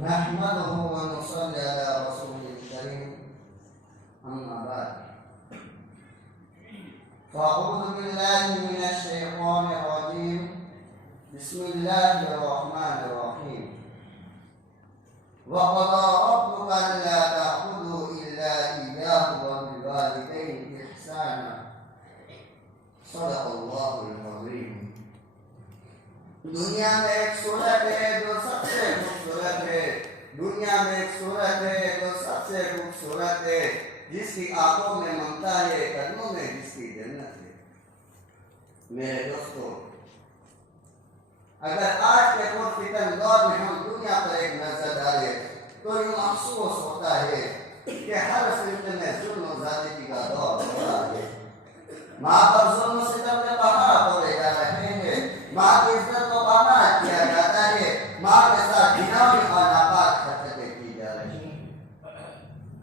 नहमदुहु व नुसल्ली अला रसूलिल करीम अम्मा बाद फ़अऊज़ु बिल्लाहि मिनश शैतानिर रजीम बिस्मिल्लाहिर रहमानिर रहीम व क़ज़ा रब्बुका अल्ला तअबुदू इल्ला इय्याहु व बिल वालिदैनि इहसाना सदक़ल्लाहुल अज़ीम। दुनिया में एक सूरत है जो सबसे खूबसूरत है, दुनिया में एक सूरत है जो सबसे खूबसूरत है, जिसकी आंखों में ममता है, कदमों में जिसकी जन्नत है। मेरे दोस्तों, अगर आज के फितन दौर में हम दुनिया पर एक नजर डालें तो यूं महसूस होता है कि हर सिमत में जुल्म और ज़्यादती का दौर हो रहा है। माँ पर जुल्म सितम के पहाड़ तोड़े जा रहे हैं, माँ की इज्जत को पामाल किया जाता है, माँ के साथ घिनौनी और नापाक हरकतें की जा रही हैं।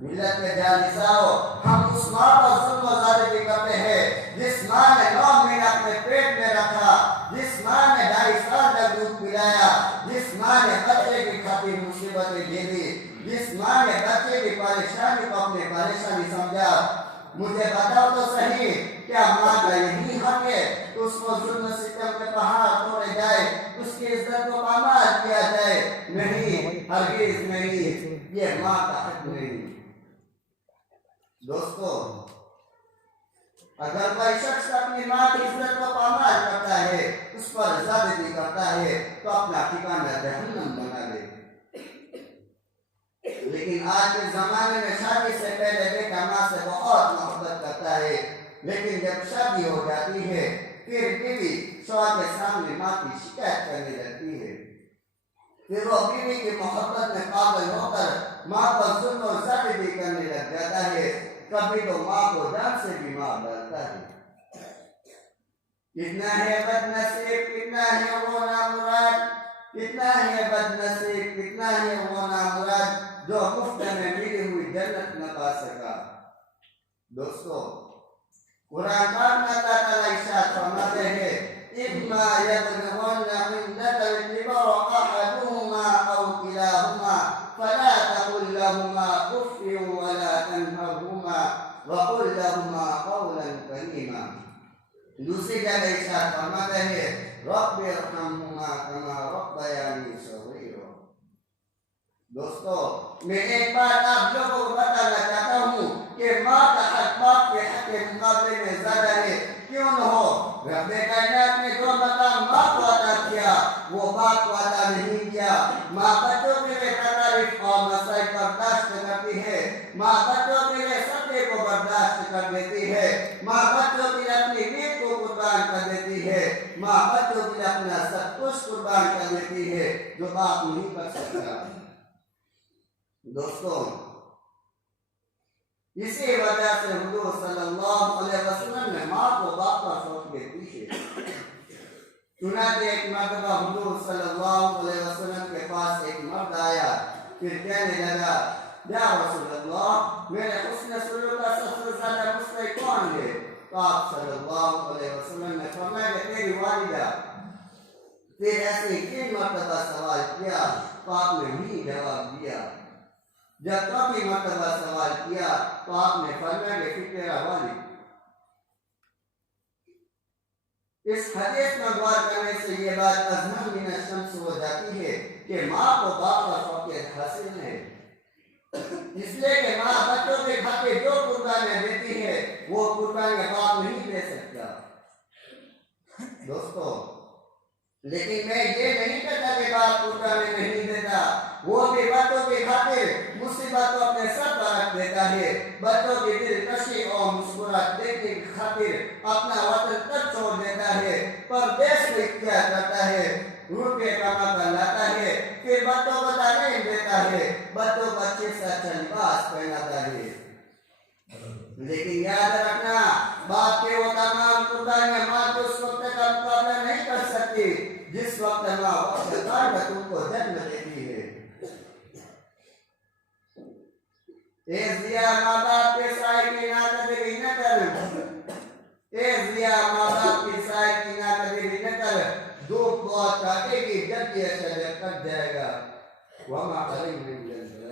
मिल्लत के जानिसाओ, हम उस माँ पर जुल्म और ज़्यादती करते हैं जिस माँ ने 9 महीने अपने पेट में रखा, जिस माँ ने 2.5 साल तक दूध पिलाया, जिस माँ ने बच्चे की खातिर मुसीबतें झेली, जिस माँ ने बच्चे की परेशानी को अपनी परेशानी समझा। मुझे बताओ तो सही, क्या माँ का यही हक है कि उसको जुल्म सितम के पहाड़ तोड़े जाए, उसकी इज्जत को पामाल किया जाए? नहीं, हरगिज़ नहीं, ये माँ का हक नहीं। दोस्तों, अगर कोई शख्स अपनी माँ की इज्जत को पामाल करता है, उस पर ज़्यादती करता है, तो अपना ठिकाना जहन्नम बना ले। लेकिन आज के जमाने में शादी से पहले बेटा माँ से बहुत मोहब्बत करता है, लेकिन जब शादी हो जाती है फिर बीवी शौहर के सामने माँ की शिकायत करने लगती है। फिर वो बीवी की मोहब्बत में पागल होकर माँ पर जुल्म और ज़्यादती करने लग जाता है। कभी तो माँ को जान से भी मार डालता है। कितना है बदनसीब, कितना है वो नामुराद, कितना है बदनसीब, कितना है वो नामुराद जो मुफ्त में मिली हुई जन्नत न पा सका। दोस्तों, कुरान पाक में अल्लाह ताला इरशाद फरमाते हैं, इम्मा यबलुगन्ना इंदकल किबर अहदुहुमा औ किलाहुमा फला तकुल लहुमा उफ्फिन वला तनहरहुमा व कुल लहुमा कौलन करीमा। दूसरी जगह इरशाद फरमाते हैं, रब्बि इरहमहुमा कमा रब्बयानी सगीरा। दोस्तों, मैं एक बात आप लोगों को बताना चाहता हूँ कि माँ का हक बाप के हक के मुकाबले में ज्यादा है। क्यों न हो? रब्बे कायनात ने जो मकाम माँ को अता किया वो बाप को अता नहीं किया। माँ बच्चों के लिए तकलीफ और मसाइल बर्दाश्त करती है, माँ बच्चों के लिए सत्य को बर्दाश्त कर देती है, माँ बच्चों के लिए अपनी नींद को कुर्बान कर देती है, माँ बच्चों के लिए अपना सब कुछ कुर्बान कर देती है जो बाप नहीं कर सकता। दोस्तों, इसी वजह से हुजूर सल्लल्लाहु अलैहि वसल्लम ने माँ को बाप का शौक देती है। चुनांचे एक मर्तबा हुजूर सल्लल्लाहु अलैहि वसल्लम के पास एक मर्द आया, फिर कहने लगा, या रसूलल्लाह, मेरे हुस्न सुलूक का सबसे ज्यादा मुस्तहिक कौन है? तो आप सल्लल्लाहु अलैहि वसल्लम ने फरमाया, तेरी वालिदा। फिर ऐसे 3 मर्तबा सवाल किया तो आपने नहीं जवाब दिया। जब चौथी मर्तबा सवाल किया तो आपने फरमाया कि तेरा वालिद। इस हदीस में गौर करने से ये बात अज़हम मिन अश-शम्स हो जाती है कि माँ को बाप का फौकियत हासिल है, इसलिए कि माँ बच्चों के खातिर जो कुर्बानियां देती है वो कुर्बानियां बाप नहीं दे सकता। दोस्तों, लेकिन मैं ये नहीं कहता कि बाप कुर्बानी नहीं देता, वो भी बच्चों के खातिर मुसीबत को अपने सर पर रख देता है, बच्चों की दिलकशी और मुस्कुराहट देखने की खातिर अपना वतन तक छोड़ देता है, परदेश में इख्तियार करता है, रुपये कमा कर लाता है, फिर बच्चों को तालीम देता है, बच्चों को अच्छे से अच्छा लिबास पहनाता है। लेकिन याद रखना, बाप के वो तमाम कुर्बानियां माँ के उस वक्त का मुकाबला नहीं कर सकती जिस वक्त माँ तुमको जन्म देती है। दिया माँ बाप के साय की ना कदरी न कर, दिया माँ बाप की साय की ना कदरी न कर, धूप बहुत काटेगी जब ये शजर कट जाएगा। वमा अलैना इल्ला